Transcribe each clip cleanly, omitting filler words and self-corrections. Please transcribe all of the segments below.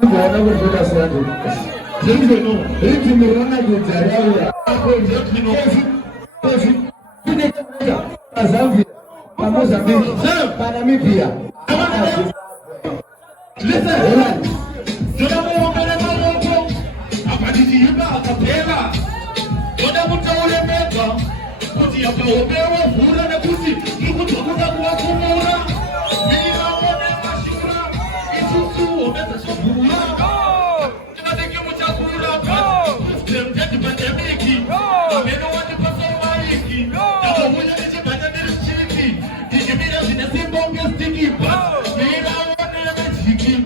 Tunaona kujua swali. Jinsi no, hivi nimeona kujaribu. Hapo ndio Zambia, pamoja mimi. Para mimi pia. Listen. Tunamuomba Mungu. Akajijimba akapela. Ndio mtaule meka. Kuti akaobewa fura na kuti. Mungu tukuza kuwakumura. Bila wone mashura. Isusu omeza shafura. Tunataka mchakula. Stemjeti pandemiki. Ameno wati paso maiki. Ndio mwenye nijipata nilichiki. Kijimira zinazibonge stiki. Bila wone mashiki.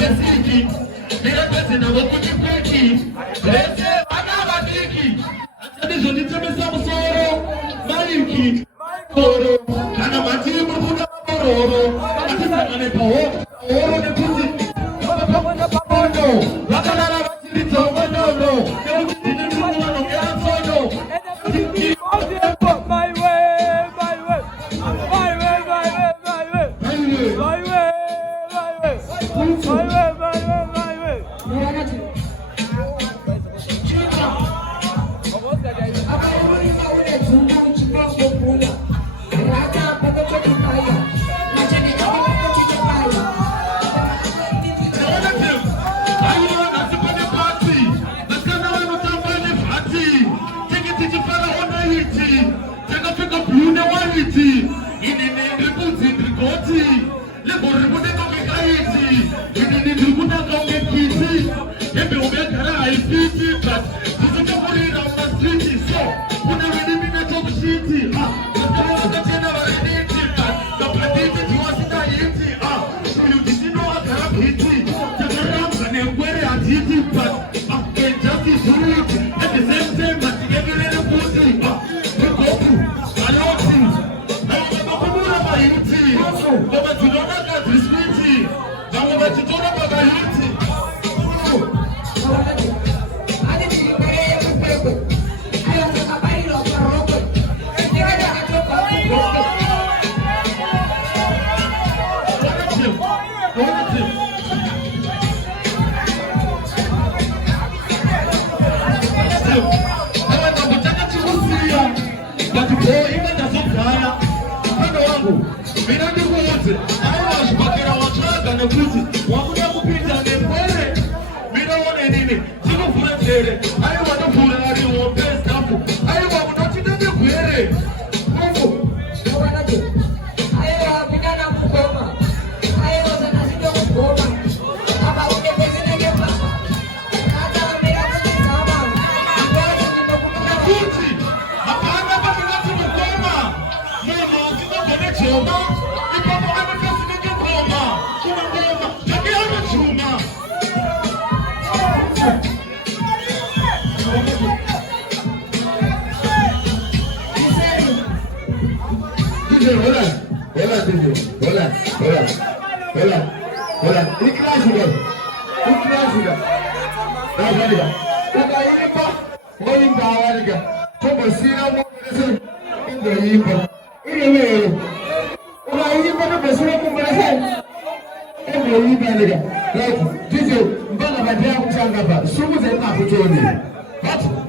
Besiki, mira pese na wokuti peki. Pese anabadiki. Atadi zoni tebesa musoro. Mayuki. Koro. Kana mati mbuda kororo. Ati sakane pawo. Oro ne puti. Papono. Wakanara wachiri tomo nono. Keuti ni mwana ya sono. My way, my way. My way, my way, my way. My way. Like, this is Mbanga Badia Changaba, Sumu Zena Putoni. What?